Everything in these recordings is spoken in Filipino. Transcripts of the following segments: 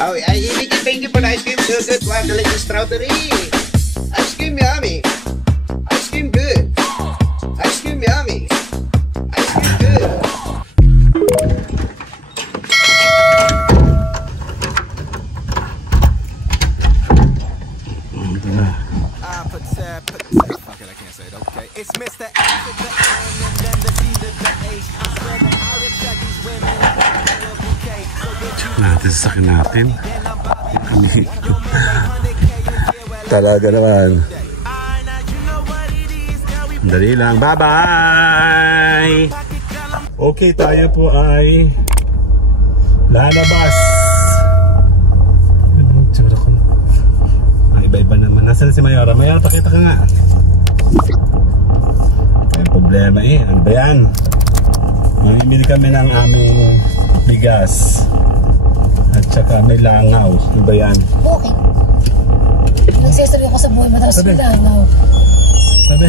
Oh, thank you for the ice cream. So good. Wow, delicious strawberry. Ice cream yummy. Ice cream good. Ice cream yummy. Ice cream good. Fuck it, I can't say it. Okay, it's Mr. A to the N and then the C to the H. I swear that I would check these women like a bouquet. So get you natin sa sakin natin. Talaga naman. Dali lang. Bye-bye! Okay, tayo po ay lalabas. Ang iba-iba naman. Nasaan si Mayora? Mayora, pakita ka nga. May problema eh. Ano ba yan? Mamimili kami ng aming bigas. At saka may langaw. Ano ba yan? Okay. Nagsasabi ako sa buhay matapos may langaw. Sabi.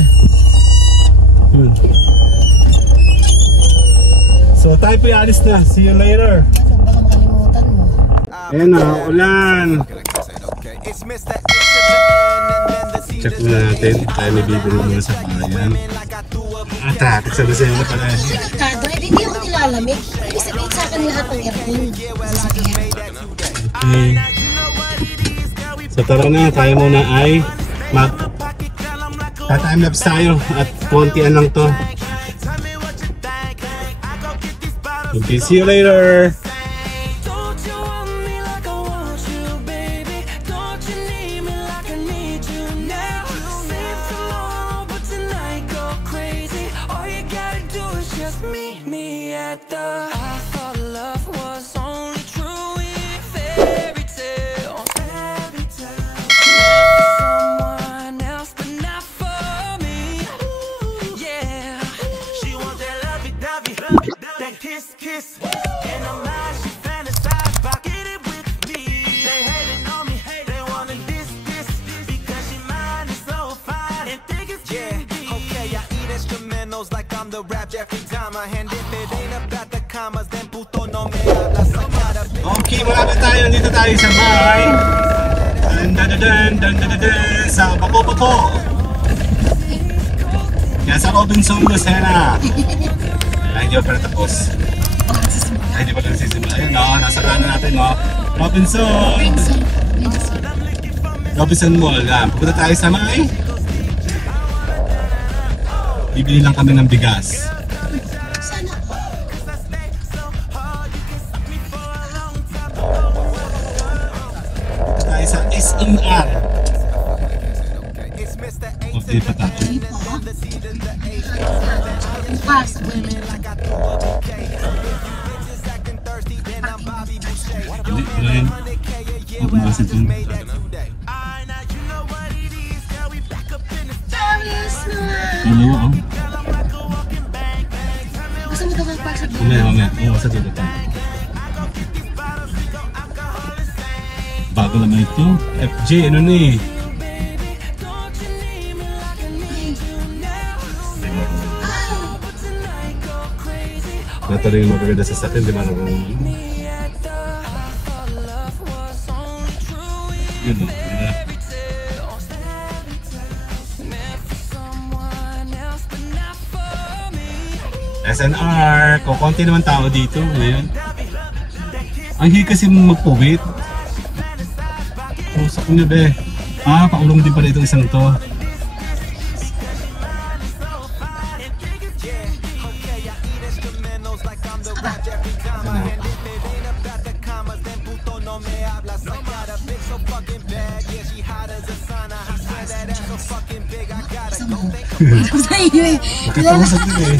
So tayo po alis na. See you later. Baka makalimutan mo. Ayan na, ulan. Check muna natin. Tayo may bibili muna sa bayan. Tatik sa design na pala. Kado, hindi ako nilalamig. Ibig sabihin sa akin lahat ng aircon. Okay. So tara na, tayo muna ay time-lapse tayo at kontian lang to. Okay, see you later. Kiss, and I'm mad, she fantasize about get it with me. They hating on me, they wanna this, because she mine is so fine and think it's okay, I eat instrumentals like I'm the rap Jeffrey Dahmer. And if it ain't about the commas, then puto no me hablas. Okay, marami tayo. Dito tayo sa bahay. Sa Bako-Bako. Kaya sa Robinson Lucena. Ay, hindi pa tapos. Ay, di pa lang sisimula. Ayun, no? Nasa kanan natin, no? Robinson Mall. Pupunta tayo sa may. Bibili lang kami ng bigas. Pupunta tayo sa SNR. Okay pa tayo. Hindi ko rin umasin ito. Ano ako? Gusto mo ito kang park sa dito? Mamaya. Oo, sa dito tayo. Bago naman ito. FJ, ano na eh? Natuloy yung magaganda sa sakin, di ba? Yun, SNR, kukunti naman tao dito ngayon. Ang hihig kasi magpuwit. Pusak niya be. Paulong din pala itong isang to. Sa iyo eh. Nakatusok din eh.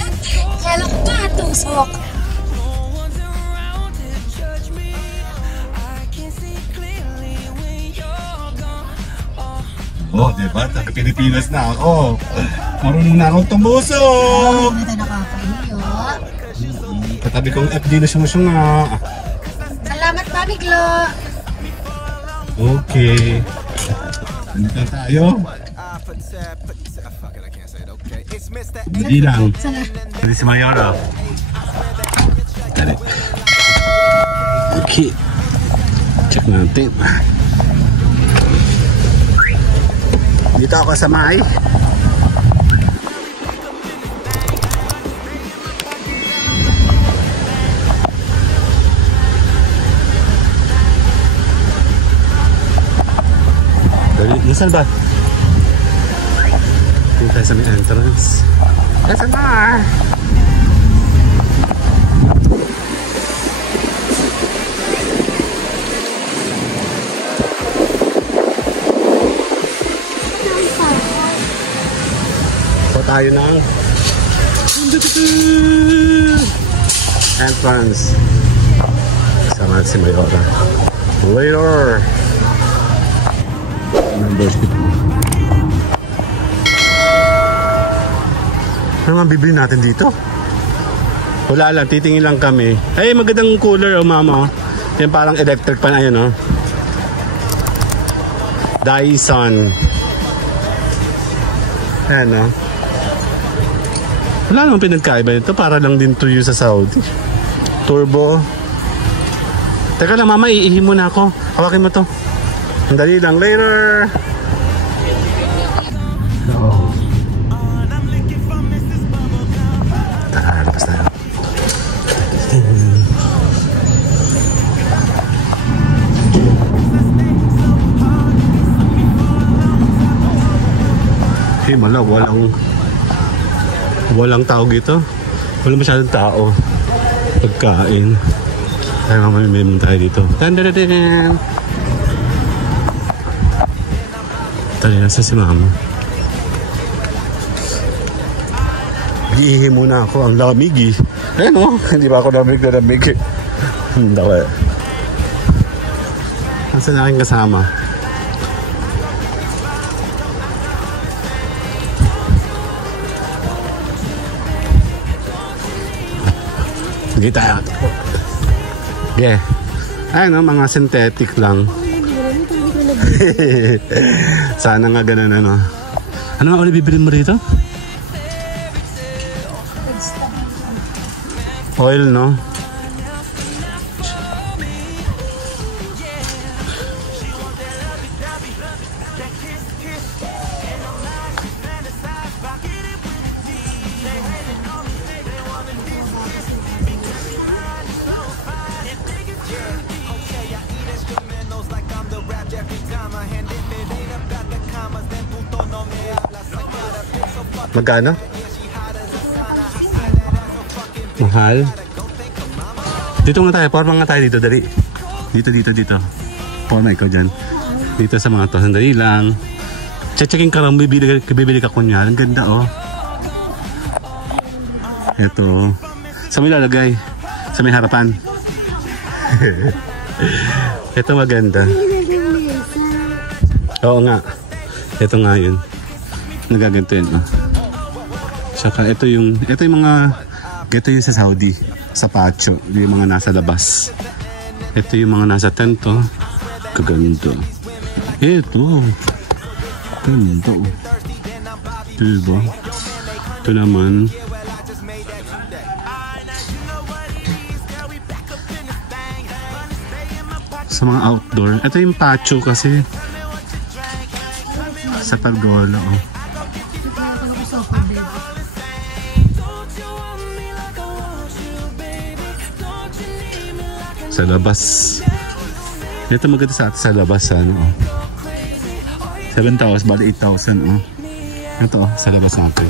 Kala ko katusok. Oh, diba? Taga Pilipinas na ako. Marunong na akong tumusok. Hindi tayo nakakahiyo. Katabi kong FD na siyang nga. Salamat, Mami Glo. Okay. Nandito tayo. Hindi lang. Hindi si Mayora. Dali. Okay. Check natin. Dito ako sa may Nasaan ba? Dito tayo sa may entrance. SMR! So tayo ng entrance. Kasama natin si Mayora. Later! Membership. Ano nga bibili natin dito? Wala lang, titingin lang kami. Ay, magandang cooler, oh mama. Yan parang electric pan, ayun, oh. Dyson. Ayan, oh. Wala namang pinagkaiba nito. Para lang din tuyo sa Saudi. Turbo. Teka lang, mama, iihi muna ako. Hawakin mo to. Dali lang, later! Oo. Tara, labas tayo. Eh, walang tao dito. Wala masyadong tao. Pagkain. Kaya mamamimim tayo dito. Tan-dan-dan-dan! Tali, nasa si mama. Iihi muna ako. Ang lamig eh. Ayan o. Hindi ba ako lamig na lamig eh. Hindi ko eh. Nasaan na aking kasama? Sige tayo. Yeah. Ayan o. Mga synthetic lang. Sana nga ganun ano. Ano nga ulit bibilin mo rito? Oil, no? Magkano? Mahal? Dito nga tayo, forma nga tayo dito, dali. Dito. Forma ikaw dyan. Dito sa mga to, sandali lang. Checking ka lang, bibili ka kunyari. Ang ganda, oh. Ito. Sa may lalagay? Sa may harapan? Ito maganda. Oo nga. Ito nga yun. Nagaganto yun, oh. Saka ito yung sa Saudi, sa patio, yung mga nasa labas. Ito yung mga nasa tento. Kaganda. Ito. Ganda. Diba? Ito naman. Sa mga outdoor. Ito yung patio kasi. Sa pergola, oh. Sa labas. Ito maganda sa atin sa labas, ano, oh. 7,000, bali 8,000, oh. Ito, oh, sa labas natin.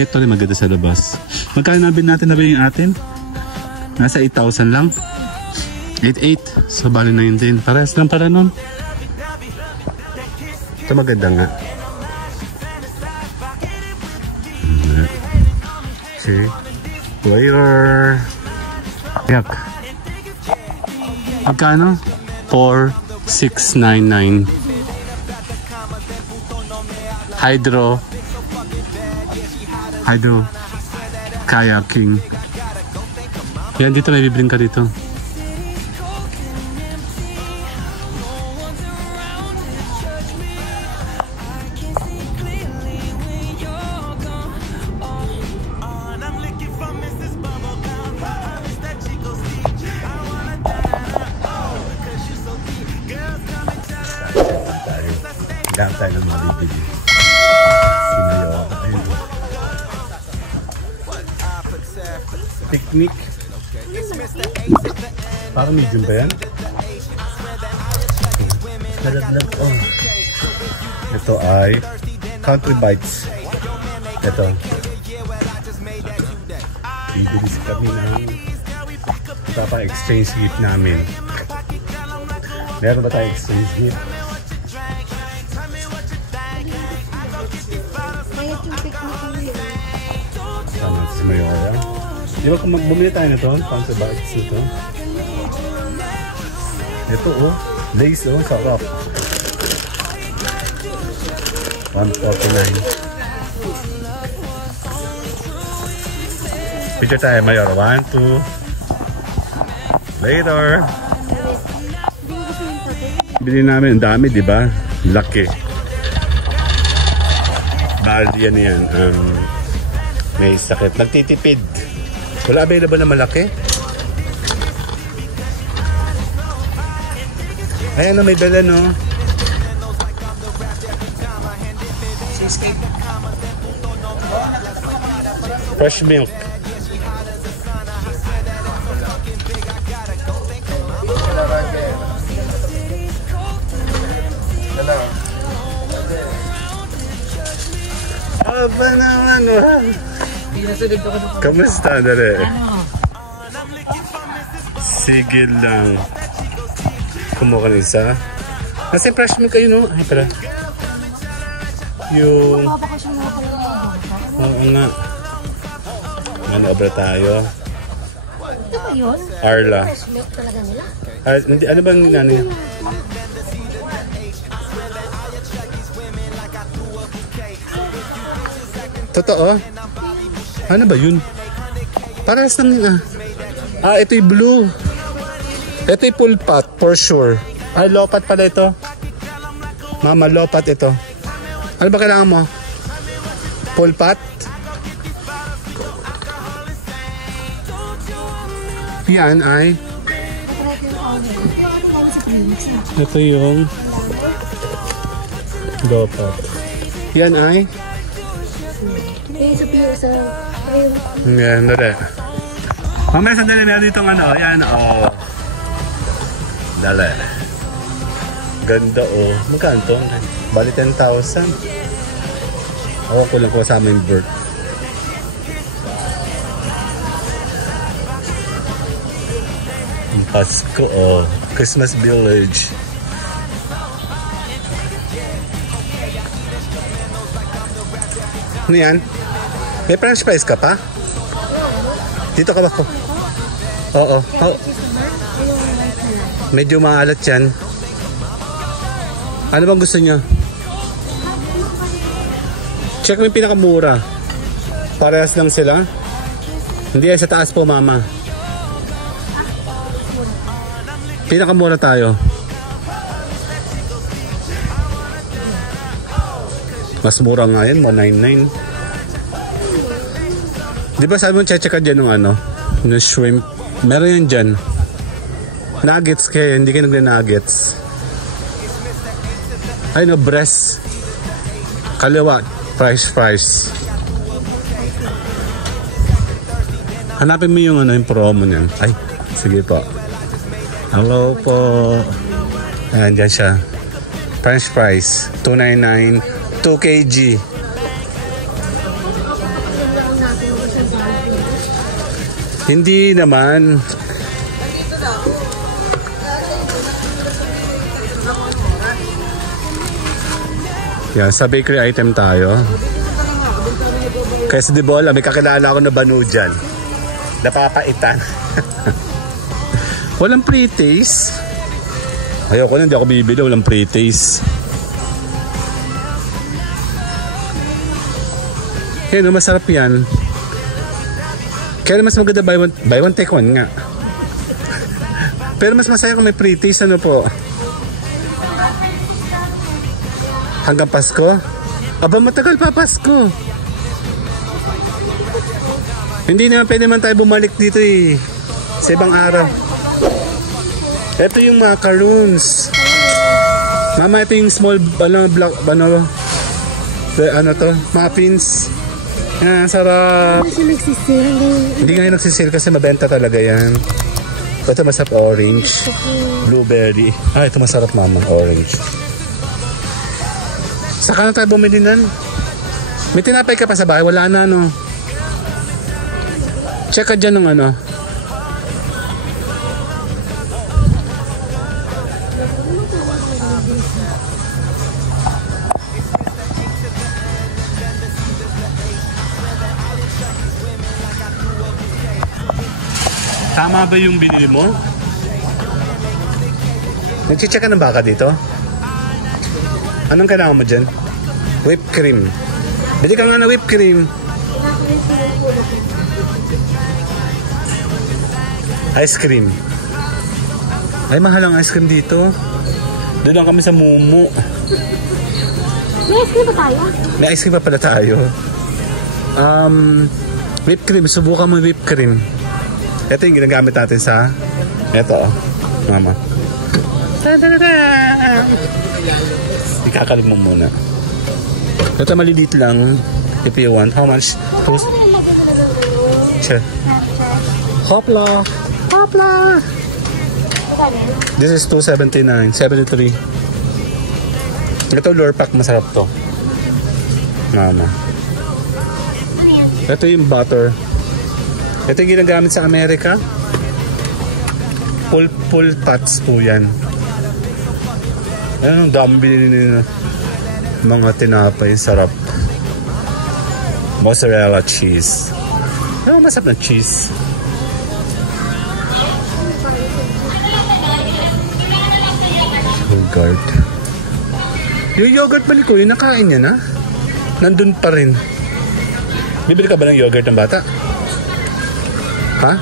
Ito rin maganda sa labas. Magkano nabili natin yung atin? Nasa 8,000 lang. 8,800. So, bali 19. Parehas lang para nun. Ito maganda nga. Okay. Later. Yak. Magkano? 4,699. Hydro kayaking. Yan, dito may bibling ka dito. Gamit tayo ng mga bibili. Sinayo. Picnic. Parang medium ba yan? Nalaglag ko. Ito ay Country Bites. Ito. Bibili kami ng exchange gift namin. Meron ba tayo exchange gift? Tama si Mayora. Di ba kung bumili tayo nito? Country Bites ito. Ito oh. Lace oh. Sarap. 149. Picture tayo, Mayor. 1, 2. Later. Bili namin. Ang dami, di ba? Laki. Baldi yan. May sakit. Nagtitipid. Wala available na malaki. Ayan na, may dala, no? Fresh milk. Aba naman, kamusta, dali? Sige lang. Kumuha ka ng isa. Nasa yung fresh milk kayo, no? Ay, pala. Yung... Oo nga. Ano, obra tayo. Ito ba yun? Arla. Fresh milk talaga nila? Hindi, ano bang ano niya? Totoo? Ano ba yun? Parehas lang nila. Ito yung blue. Ito yung full pot, for sure. Lopat pala ito. Mama, lopat ito. Ano ba kailangan mo? Full pot? Yan ay... Ito yung... lopat. Yan ay... Yan, dali. Mamaya sandali, meron ditong ano. Yan, oh. Dali. Ganda, oh. Magkano ito? Bali 10,000. Ako kulang ko sa aming bird. Pasko, oh. Christmas Village. Ano yan? May french fries ka pa? Dito ka ba ko? Oo. Oh. Medyo maalat yan. Ano bang gusto nyo? Check mo yung pinakamura. Parehas lang sila. Hindi yan sa taas po, mama. Pinakamura tayo. Mas mura nga yan, 199. Di ba sabi mo check ka dyan ng ano? Ng shrimp. Meron yan dyan. Nuggets kayo, hindi kayo nagna-nuggets. Ay no, breast. Kaliwa, fries. Hanapin mo yung ano, yung promo niyan. Ay, sige po. Hello po. Ayan, dyan siya. French fries, 299, 2 kg. Hindi naman. Yan, sa bakery item tayo. Kasi di bola, may kakilala ako na banu dyan. Napapaitan. Walang pre-taste. Ayoko na, hindi ako bibili. Walang pre-taste. Yan, masarap yan. Kaya mas maganda buy one take one nga. Pero mas masaya kung may pre-taste, ano po. Hanggang Pasko? Aba, matagal pa Pasko. Hindi naman pwede man tayo bumalik dito eh. Sa ibang araw. Ito yung macaroons. Mama, ito yung small, ano to, muffins. Yan, sarap. Hindi siya nagsisale. Hindi nga yung nagsisale kasi mabenta talaga yan. Ito masarap orange. Blueberry. Ah, ito masarap mama, orange. Saka na tayo bumili nan. May tinapay ka pa sa bahay? Wala na, no? Check ka dyan ng ano. Tama ba yung binili mo? Nag-check ka ng baka dito? Anong kailangan mo dyan? Whipped cream. Bili ka nga na whipped cream. Ice cream. Ay, mahal ang ice cream dito. Doon lang kami sa Mumu. May ice cream pa tayo? May ice cream pa pala tayo. Whipped cream. Subukan mo whipped cream. Ito yung ginagamit natin sa... Ito, mama. Ikakalig mo muna. Ito maliliit lang. If you want. How much? Sure. Hopla! Hopla! This is $2.79. 73. Ito lure pack. Masarap to. Mama. Ito yung butter. Ito yung ginagamit sa Amerika. Full tots po yan. Ayun, ang dami binili nila. Mga tinapay, sarap. Mozzarella cheese. Ano masarap na cheese? Yogurt. Yung yogurt balik ko, yung nakain niya na. Nandun pa rin. Bibili ka ba ng yogurt ng bata? Ha?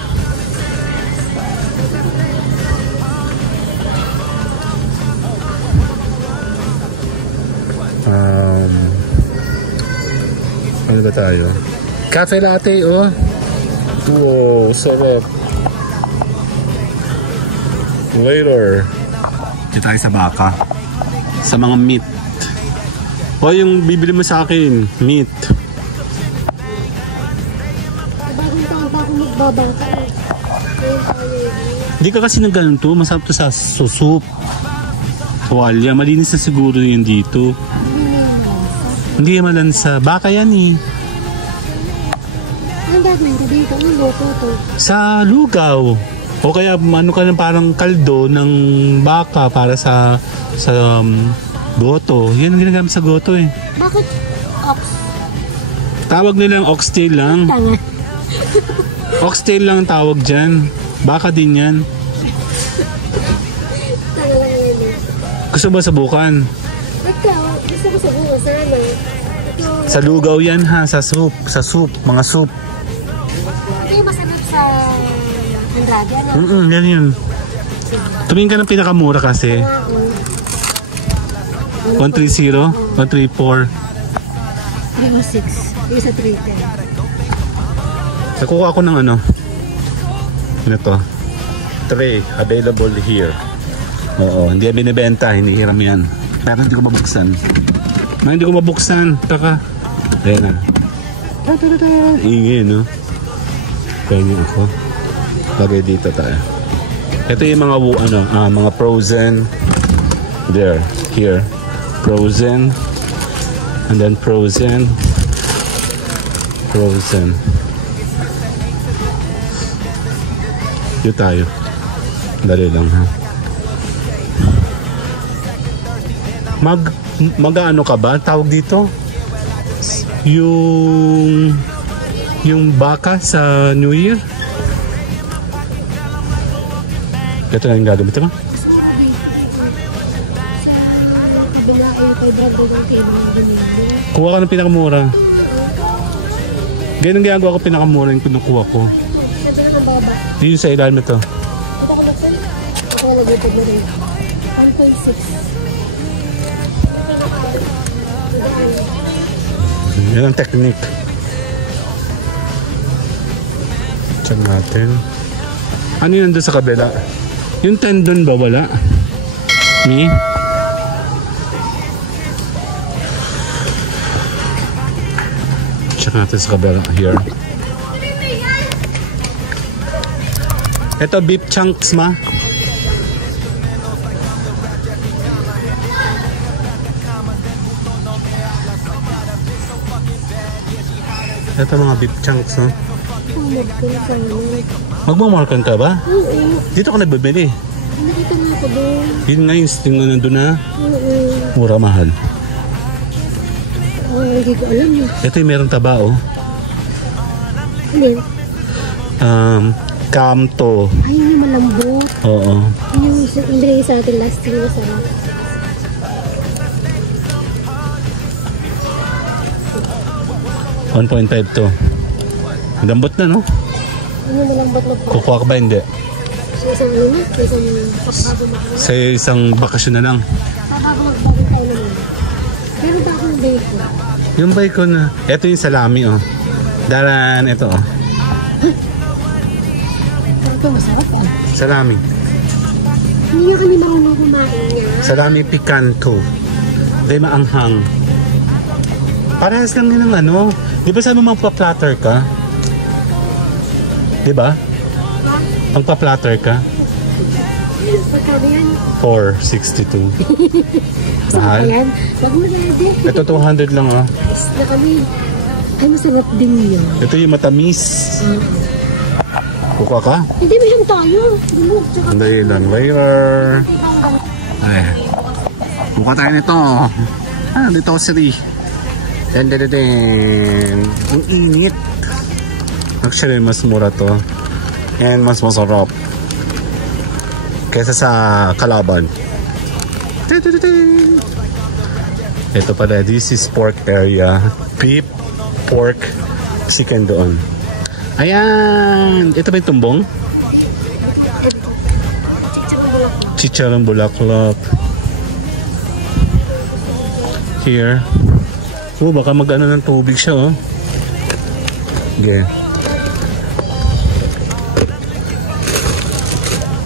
Ano ba tayo? Cafe latte, oh. Wow, sarap. Later. Dito tayo sa baka. Sa mga meat. O, yung bibili mo sa akin, meat. Babata eh. Hindi ka kasi ng ganun to. Masarap to sa soup. Tuwalya. Malinis na siguro yun dito. Hindi malansa. Baka yan eh. Ang gagawin ko dito? Ang loto to? Sa lugaw. O kaya ano ka ng parang kaldo ng baka para sa goto. Yan ang ginagamit sa goto eh. Bakit ox? Tawag nilang oxtail lang. Tanga. Oxtail lang ang tawag dyan. Baka din yan. Tanga lang yun. Gusto ba subukan? Ikaw, gusto ko sabukan sana. Sa lugaw yan ha. Sa soup. Sa soup. Mga soup. Ito yung masarap sa Andrade, ano? Yan yun. Tumingin ka ng pinakamura kasi. 130, 134. 306. Yung sa 310. Nakuha ako ng ano. Ano to? Tray. Available here. Oo. Hindi yan binibenta. Hinihiram yan. Pero hindi ko mabuksan. Hindi ko mabuksan. Taka. Ayan na. Ingay, no? Kaya niyo ako. Lagay dito tayo. Ito yung mga mga frozen. There. Here. Frozen. And then frozen. Frozen. Dito tayo. Dali lang ha. Mag-ano ka ba? Tawag dito? Yung baka sa New Year? Ito na yung gagamit mo? Kuha ka ng pinakamura. Ganyan ang ginagawa ko, pinakamura yung kinukuha ko. Yun sa ilalim ito. Ito ko nagutog na rin. 1.6. Yan ang technique. Check natin. Ano yun doon sa kabila? Yung tendon ba wala? Check natin sa kabila here. Ito beef chunks ma. Ito mga beef chunks, no? Magmamarkan ka ba? Oo. Dito ka nagbibili. Nakita nga ako doon. Yun nga yung nandun na. Oo. Mura mahal. Hindi ko alam yun. Ito yung meron taba, oh. Ano yun? Kamto. Ay, yung malambot. Oo. Yung binigay sa atin last year, sarap. $1.5 to. Lambot na, no? Yung malambot na po. Kukuha ka ba? Hindi. Sa isang ano na? Sa isang pagbago makakaroon. Sa isang bakasyon na lang. Pagbago magbago tayo naman. Pero ba akong bacon? Yung bacon na. Ito yung salami, oh. Daran, ito, oh. Ito masarap ah. Salami. Hindi nga kami marunong kumain niya. Salami picanto. Hindi maanghang. Parehas lang yun ng ano. Di ba sabi mo magpa-platter ka? Di ba? Magpa-platter ka? Magkano yan? $4.62. Saan Mahal? yan? Wag mo ready. Ito 200 lang, oh. Nice na kami. Ay, masarap din yun. Ito yung matamis. Kukuha ka? Hindi, mayroon tayo. Dumog, tsaka Sandali lang. Later. Ay. Kukuha tayo nito. Dito ako siri. Ang init. Actually, mas mura to. And mas masarap. Kesa sa kalaban. Ito pala, this is pork area. Beef, pork, chicken doon. Ayan! Ito ba yung tumbong? Chicharong bulaklak. Here. Oh, baka mag-ano ng tubig siya, oh. Okay.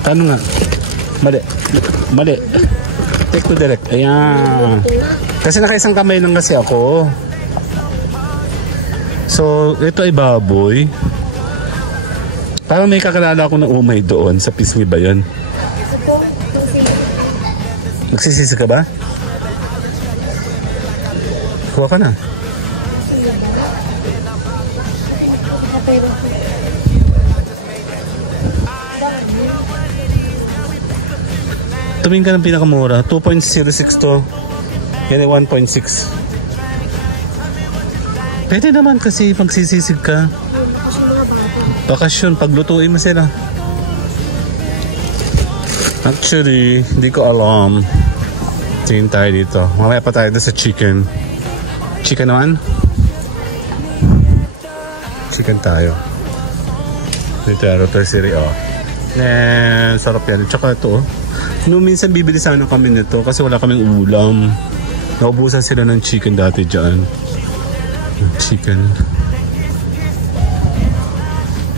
Ano nga? Mali. Mali. Take to direct. Ayan. Kasi nakaisang kamay lang kasi ako. So, ito ay baboy. Parang may kakilala ako na umay doon. Sa Pisngi ba yun? Nagsisisi ka ba? Kuha ka na. Tumingin ka ng pinakamura. 2.06 to. Yan ay 1.6. Pwede naman kasi magsisisig ka. Bakasyon, paglutuin mo sila. Actually, hindi ko alam. Tingin tayo dito. Mamaya pa tayo sa chicken. Chicken naman? Chicken tayo. Dito yung rotisserie, oh. Sarap yan. Tsaka ito, oh. Noong minsan bibili sana kami nito kasi wala kaming ulam. Naubusan sila ng chicken dati dyan. Chicken.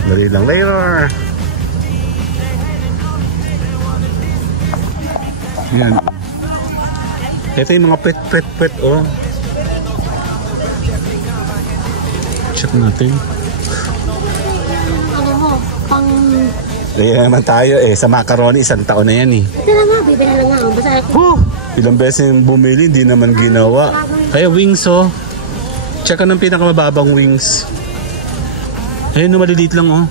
Dali lang later. Yan. Ito yung mga pet, oh. Check natin. ano mo, pang... Kaya naman tayo eh. Sa macaroni, 1 taon na yan eh. Ito na nga, bibili na nga. Basta Oh, ilang beses yung bumili, hindi naman ginawa. Kaya wings, oh. Check ng pinakamababang wings. Ayun, no, maliliit lang, oh.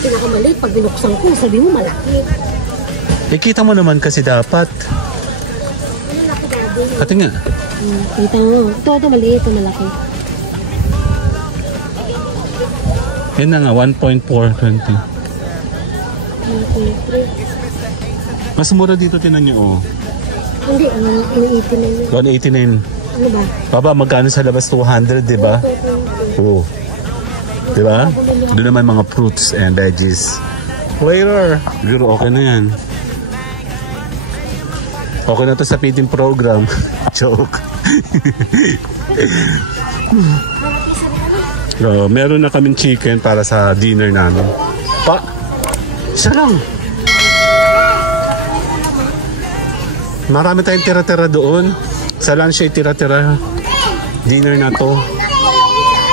pinakamaliit, pag binuksan ko, sabi mo malaki. Eh, kita mo naman kasi dapat. Ano laki daddy? Pati nga. Kita mo. Ito maliit, ito malaki. Yan na nga, 1.420. 1.3. Mas mura dito, tinan nyo, oh. Hindi, 180 na yun. 189. Ano ba? Baba, magkano sa labas? 200, di ba? Oo. Di ba? Doon naman mga fruits and veggies. Later. Siguro okay na yan. Okay na to sa feeding program. Joke. So, meron na kaming chicken para sa dinner namin. Pa! Isa lang! Marami tayong tira-tira doon. Sa lunch ay tira-tira. Dinner na to.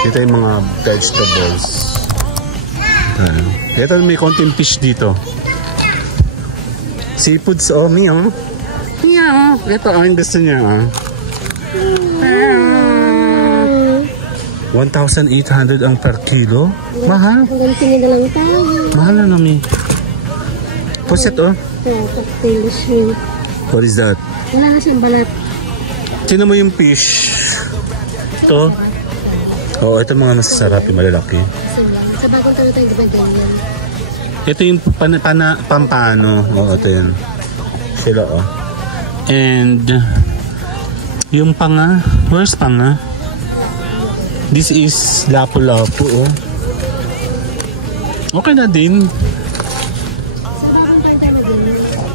Dito yung mga vegetables. Ito may konting fish dito. Seafoods, oh, Mio. Mio. Ito, ang gusto niya, ah. 1,800 ang per kilo. Mahal. Hanggang tingin na lang tayo. Mahal na namin. Puset, oh. Cocktail shrimp. What is that? Wala na siyang balat. Sino mo yung fish? Ito? Oo, ito mga masasarap, yung malalaki. Sa bagong tayo tayo diba ganyan? Ito yung pampano. Oo, ito yun. Sila, oh. And, yung panga. Where's panga? This is lapu-lapu, oh. Okay na din.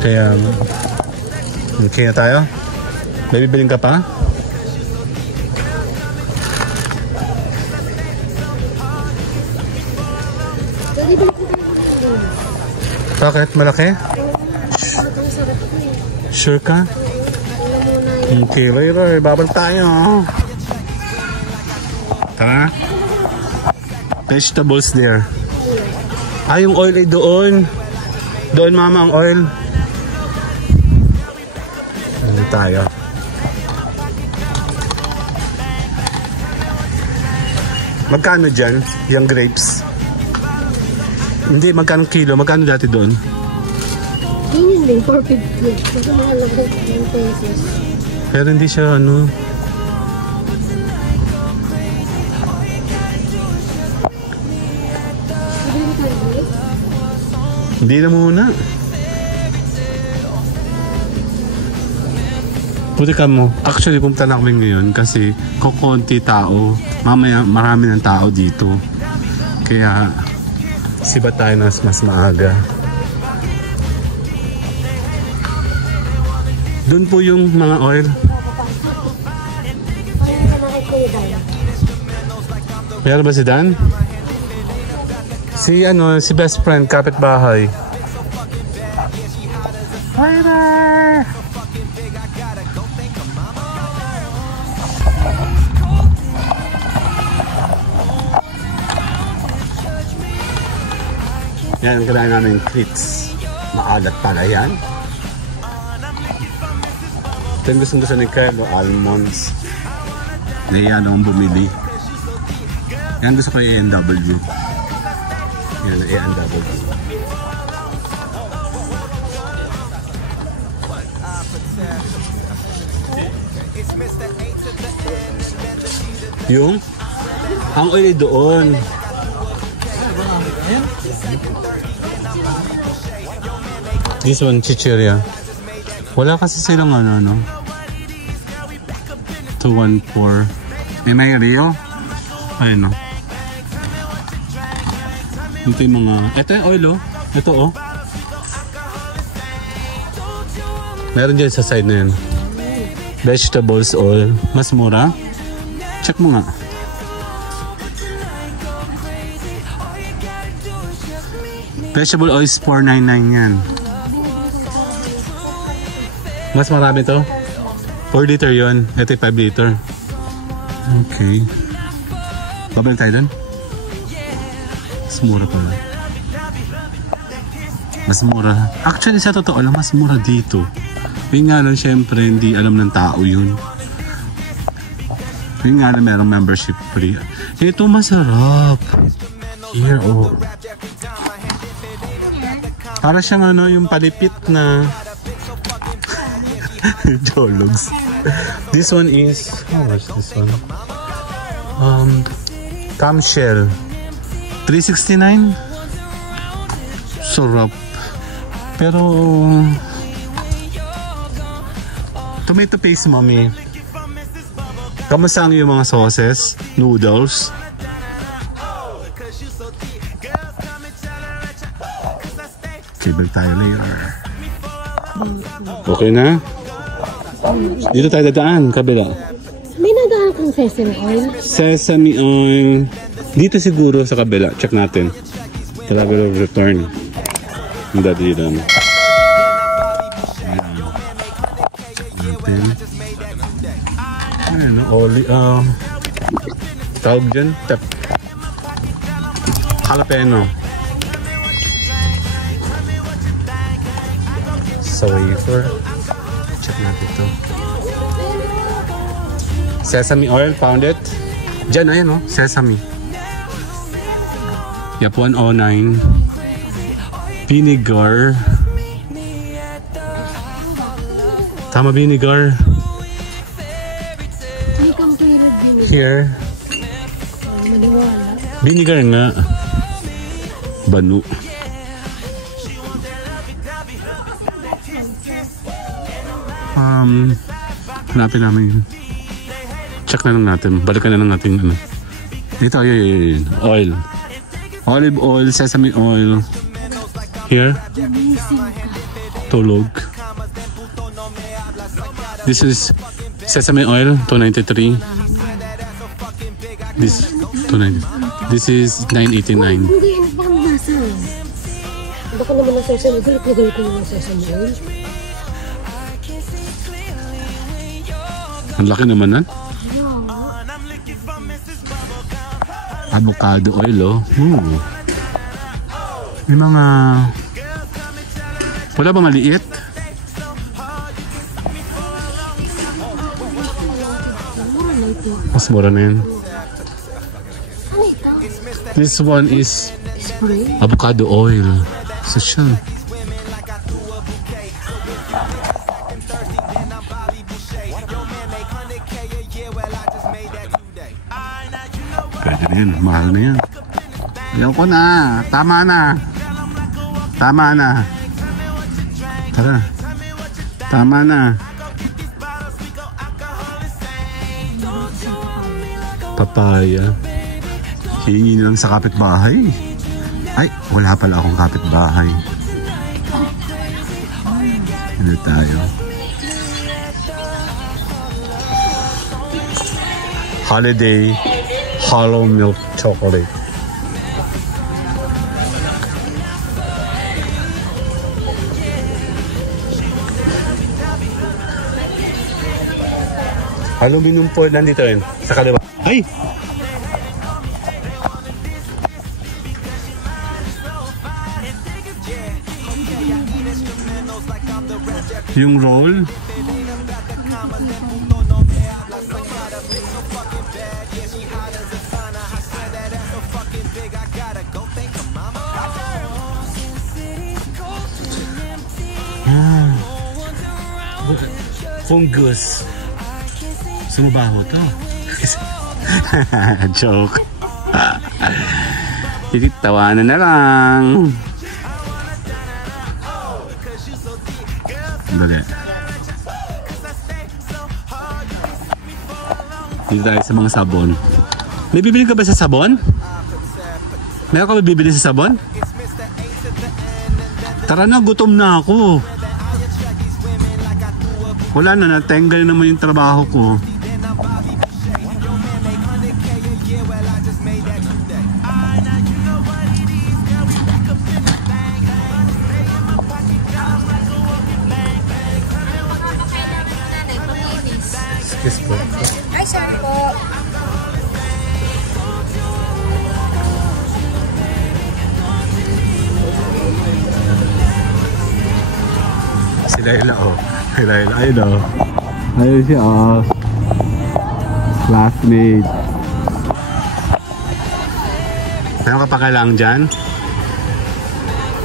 Kaya, okay na tayo? May bibiling ka pa? Bakit? Malaki? Sure ka? Okay, later. Babal tayo. Tara. Vegetables there. Ah, yung oil ay doon. Doon, mama, ang oil. Ano tayo? Magkano dyan? Yung grapes? Hindi, magkano kilo? Magkano dati doon? Ganyan din, 450. Kasi mahal lang 10 pesos. Pero hindi siya ano. Hindi na muna. Puti ka mo. Actually, pumunta na kami ngayon kasi kukunti tao. Mamaya marami ng tao dito. Kaya siba tayo na mas maaga. Doon po yung mga oil. Meron ba si Dan? Si best friend, kapitbahay. Hi there! Yan, kailangan namin treats. Maalat pala yan. Ito yung gusto ni Carlo, almonds. Naiyan akong bumili. Yan gusto ko yung A&W. Yan, A&W. Yung? Ang oil doon. This one, chichirya. Wala kasi silang ano. 214. May Rio? Ayun, no. Ito yung mga... Ito yung oil, oh. Ito, oh. Meron dyan sa side na yan. Vegetables oil. Mas mura. Check mo nga. Vegetable oil is 499 yan. Mas marami to. 4 liter yun. Ito yung 5 liter. Okay. Babalik tayo dun. Mas mura pala. Mas mura. Actually, sa totoo lang, mas mura dito. Yung nga lang, syempre, hindi alam ng tao yun. Yung nga lang, merong membership free. Ito masarap. Here, oh. Para siyang ano, yung palipit na Jologs. This one is, how much this one? Camshell. 369. Sarap. Pero tomato paste, mommy. Kamusta ang yung mga sauces? Noodles? Cable tayo later. Okay na? Dito tayo dadaan, kabila. May nadaan kang sesame oil? Sesame oil. Dito siguro sa kabila. Check natin. Talaga return. Ang dati lang. Natin. Ayan, tawag dyan, jalapeno. Sa wafer. Check natin ito. Sesame oil, found it. Dyan, ayan sesame. Yep, 109. Vinegar. Tama, vinegar. Here. Vinegar nga. Banu. Hanapin namin. Check na lang natin. Balikan na lang natin. Ito, yun. Oil. Olive oil, sesame oil. Here. Tulog. This is sesame oil, 293. This 290. This is 989. Hindi, ano pa ang nasa? Baka naman ang sesame. Galit na galit ko naman sesame oil. Ang laki naman na. Avocado oil, May mga... Wala ba maliit? Mas mura na yun. This one is avocado oil. So siya. Pwede na yan. Mahal na yan. Ayaw ko na. Tama na. Tama na. Tara. Tama na. Papaya. Hihingi lang sa kapitbahay. Ay, wala pala akong kapitbahay. Ano tayo? Holiday Hollow Milk Chocolate. Aluminum foil nandito yun. Sa kaliwa. Ay! Yung roll. Fungus. Sumubaho to. Joke. Tawanan na lang. Dali. Dito tayo sa mga sabon. May bibili ka ba sa sabon? Meron ka ba bibili sa sabon? Tara na, gutom na ako. Wala na, natenggal naman yung trabaho ko. Excuse po. Ay, sorry po. Si Laila, Si Laila, ayun, ayun siya, classmate. Meron ka pa kailangan dyan?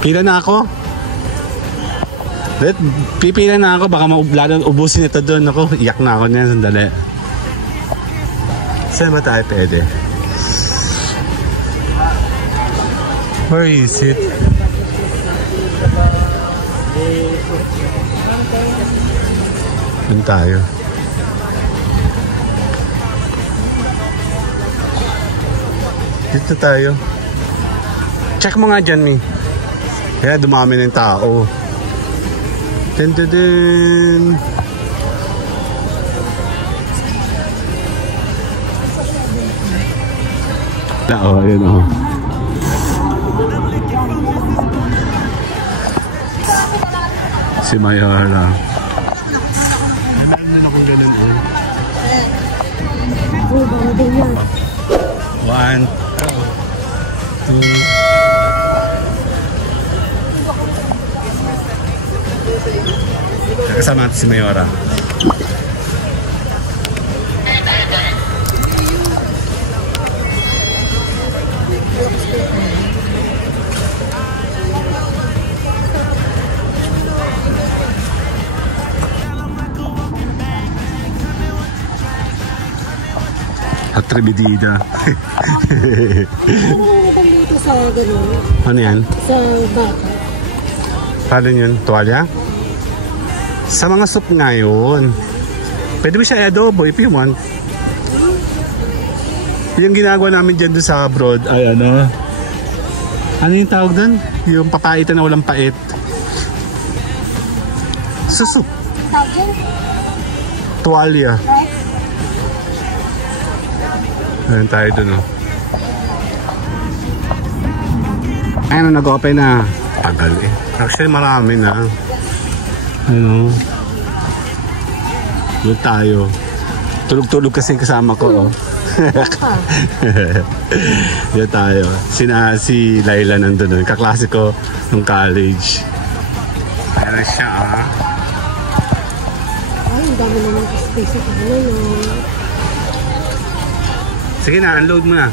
Pila na ako? Pipila na ako, baka lalong ubusin ito doon. Ako, iyak na ako niyan, sandali. Saan ba tayo pwede? Where is it? Doon tayo. Dito tayo. Check mo nga dyan, Mi. Kaya dumami ng tao. Dun dun dun. Ayun, Si Mayara. Meron din akong ganun, din yan. 1, 2. Kasama natin si Mayora. At Tribidida. Ano naman dito sa gano'n? Ano yan? Sa baka. Paano yun? Tuwalya? Sa mga soup nga yun. Pwede mo siya i-adobo if you want. Yung ginagawa namin dyan doon sa abroad ay ano? Ano yung tawag doon? Yung papaitan na walang pait. Sa soup. Tawag Tuwalya. Ayan tayo doon, oh. Ayan, nag-open na. Tagal eh. Actually, marami na. Ano? Doon tayo. Tulog-tulog kasi kasama ko, oh. Doon tayo. Si Laila nandun, oh. Kaklase ko ng college. Ayan siya, ah. Ay, ang dami naman space sa kanila, no? Sige na, unload mo na.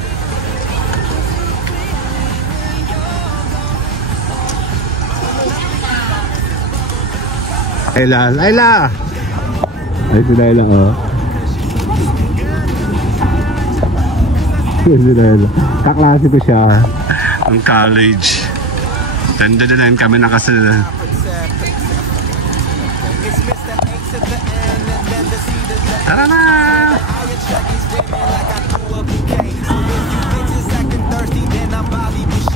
Laila! Ay, si Laila, oh. Si Laila. Kaklase ko siya. Ang college. Tanda-danan kami nakasunod. Tara na!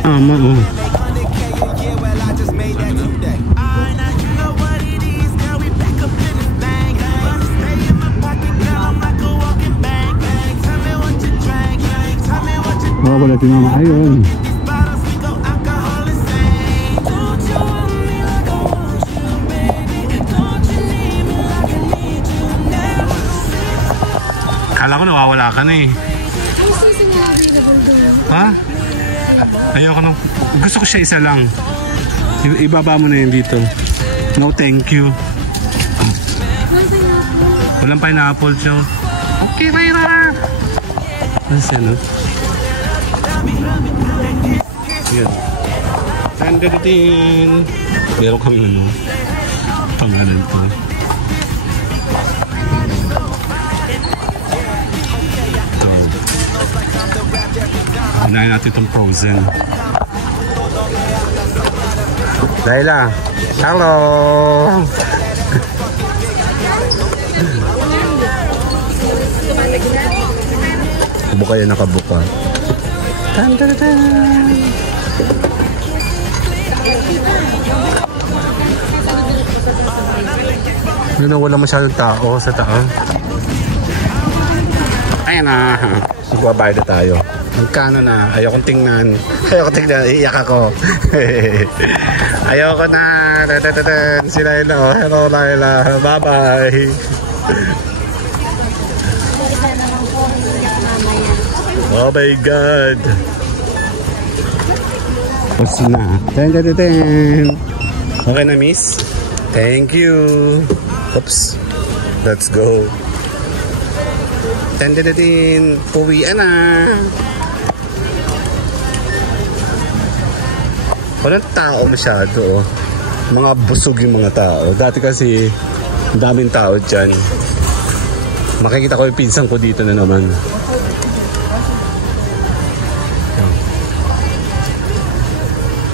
Tama, oh. Oh, wala si mama. Ayun. Kala ko nawawala ka na eh. Ha? Ayoko nung... Gusto ko siya isa lang. Ibaba mo na yun dito. No, thank you. Walang pineapple, Joe. Okay, Mayra! Ano siya, no? Yan. Tandadatin! Meron kami ano. Pangalan to. Unahin natin itong frozen. Laila! Hello! Buka yan, nakabuka. Tan-tan-tan! Yun, wala masyadong tao sa taas. Ayan na. Magbabayad na tayo. Magkano na? Ayokong tingnan. Ayokong tingnan. Iiyak ako. Ayoko na. Si Laila. Oh. Hello, Laila. Bye-bye. Oh my God. Tapos na. Ten. Okay na, miss? Thank you. Oops. Let's go. Ten. Puwian na. Walang tao masyado, oh. Mga busog yung mga tao. Dati kasi, daming tao dyan. Makikita ko yung pinsan ko dito na naman.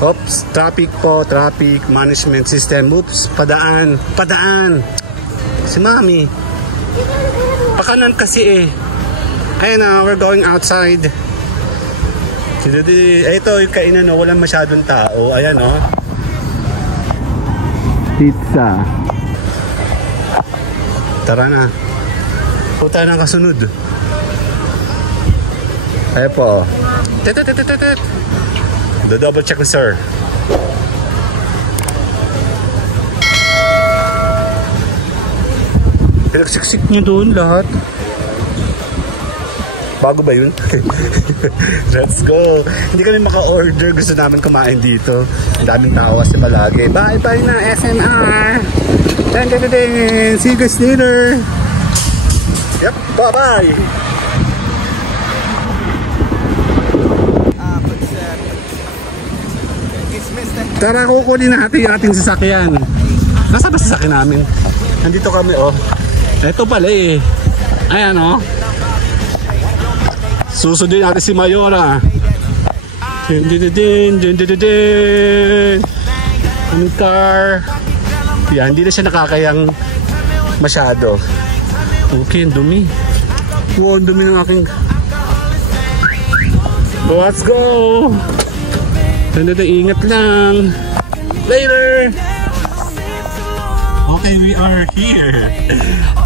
Oops, traffic po, traffic management system. Oops, padaan. Si Mami. Pakanan kasi eh. Ayun na, we're going outside. Ito yung kainan, no? Walang masyadong tao. Ayan, no? Pizza. Tara na. Punta na kasunod. Ayan po. Double check ko, sir. Pinagsiksik niyo doon lahat. Bago ba yun? Let's go. Hindi kami maka-order. Gusto namin kumain dito. Ang daming tao kasi palagi. Bye-bye na SNR. See you guys later. Yep, bye-bye. Tara, kukunin natin yung ating sasakyan. Nasaan ba sasakyan namin? Nandito kami, oh. Ito pala eh. Ayan, oh. Susundin natin si Mayora. Din. Yung car. Yan, hindi na siya nakakayang masyado. Okay, ang dumi. Wow, ang dumi ng aking... Let's go! Ingat lang. Later! Okay, we are here.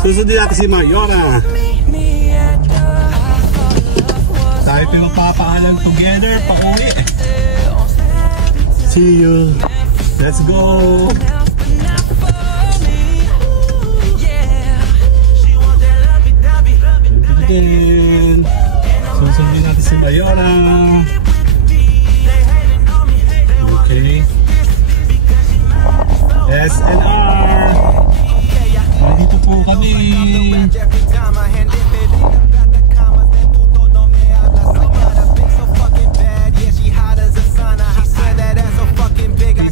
Susundin natin si Mayora. Tayo pa magpapaalam together. Pauwi. See you. Let's go. Susundin natin si Mayora. Okay. SNR. Nandito po kami.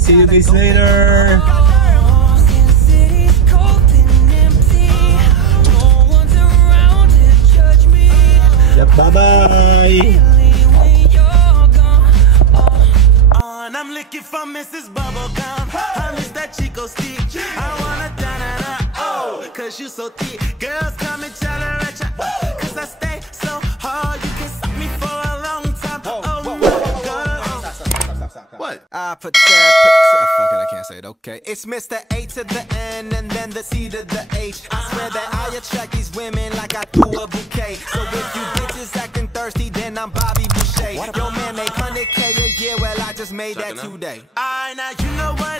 See you guys later. Yep, bye-bye. I'm looking for Mrs. Bubblegum. I miss that Chico stick. I wanna da-da-da, oh, cause you so thick. Girls come and challenge at ya, cause I stay so hard. You can suck me for a long time. Stop. What? I put fuck it, I can't say it, okay. It's Mr. A to the N and then the C to the H. I swear that I attract these women like I do a bouquet. So if you bitches acting thirsty, then I'm Bobby Boucher. Yo man make 100K a year, well I just made that today. Alright, now you know what